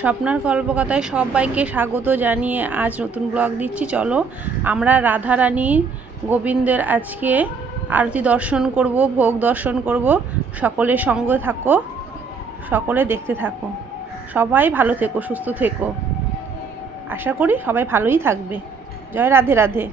স্বপ্নার কল্পকথায় সবাইকে স্বাগত জানিয়ে আজ নতুন ব্লগ দিচ্ছি। চলো আমরা রাধারানী গোবিন্দের আজকে আরতি দর্শন করব, ভোগ দর্শন করব। সকলের সঙ্গে থাকো, সকলে দেখতে থাকো। সবাই ভালো থেকো, সুস্থ থেকো। আশা করি সবাই ভালোই থাকবে। জয় রাধে রাধে।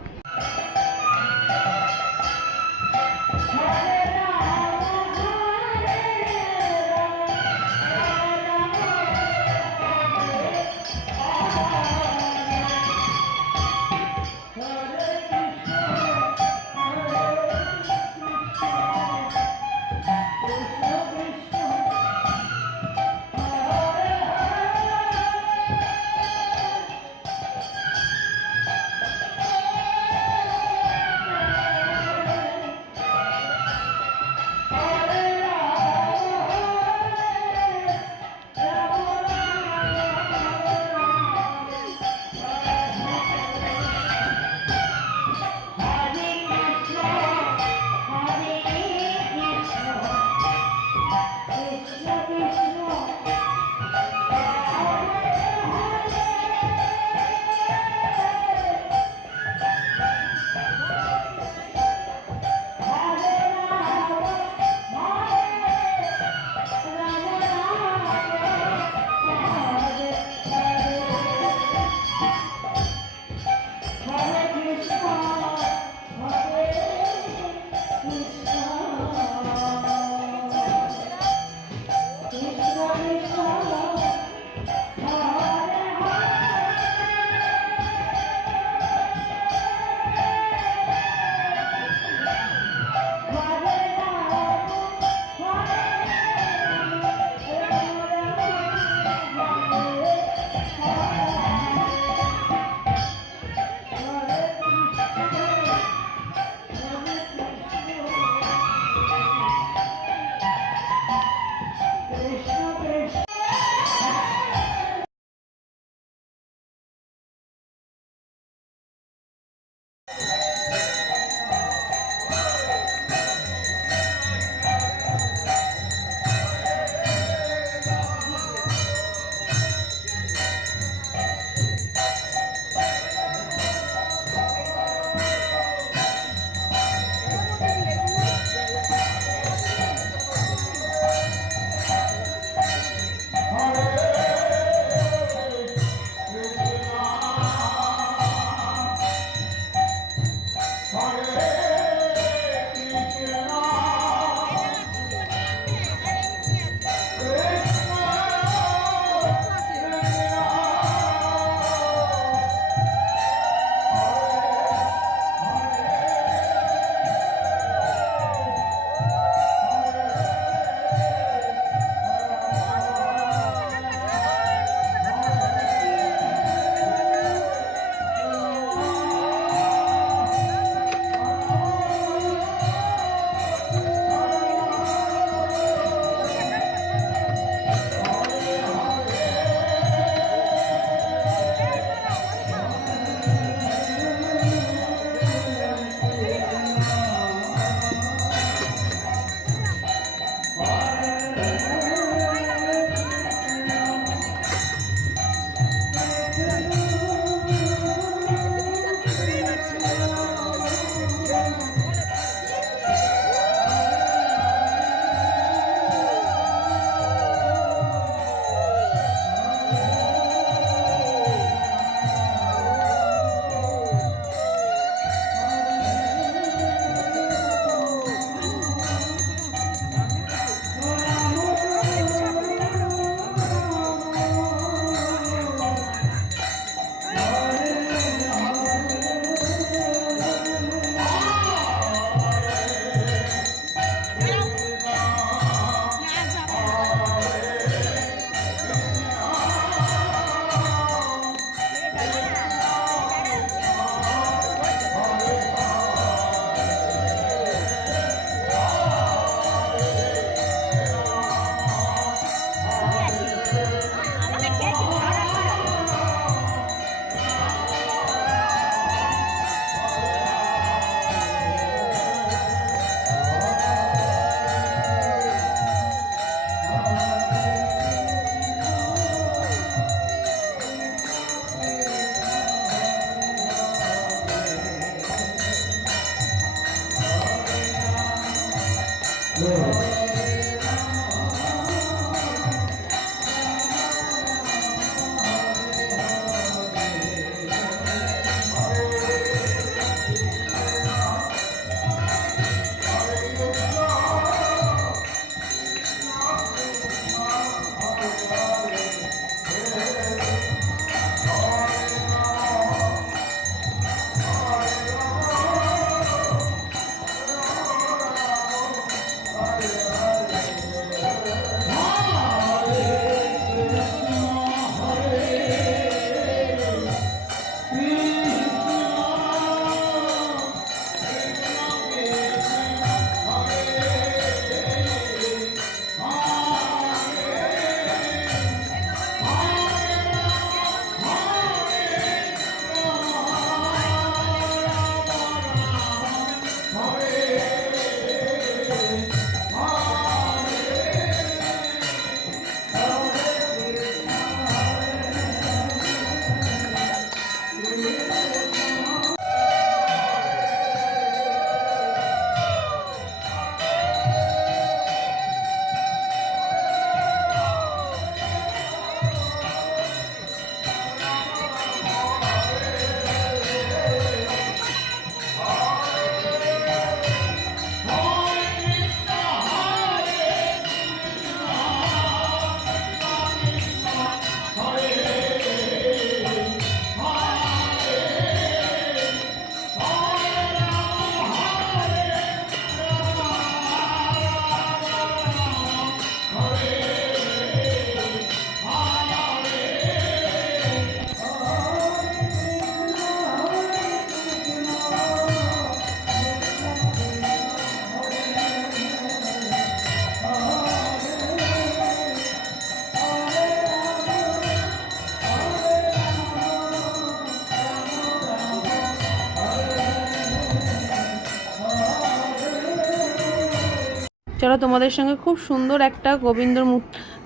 চলো তোমাদের সঙ্গে খুব সুন্দর একটা গোবিন্দর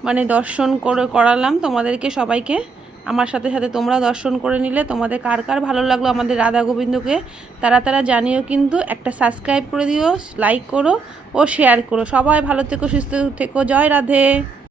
মানে দর্শন করালাম তোমাদেরকে সবাইকে। আমার সাথে সাথে তোমরা দর্শন করে নিলে। তোমাদের কার কার ভালো লাগলো আমাদের রাধা গোবিন্দকে তারা জানিও, কিন্তু একটা সাবস্ক্রাইব করে দিও, লাইক করো ও শেয়ার করো। সবাই ভালো থেকো, সুস্থ থেকো। জয় রাধে।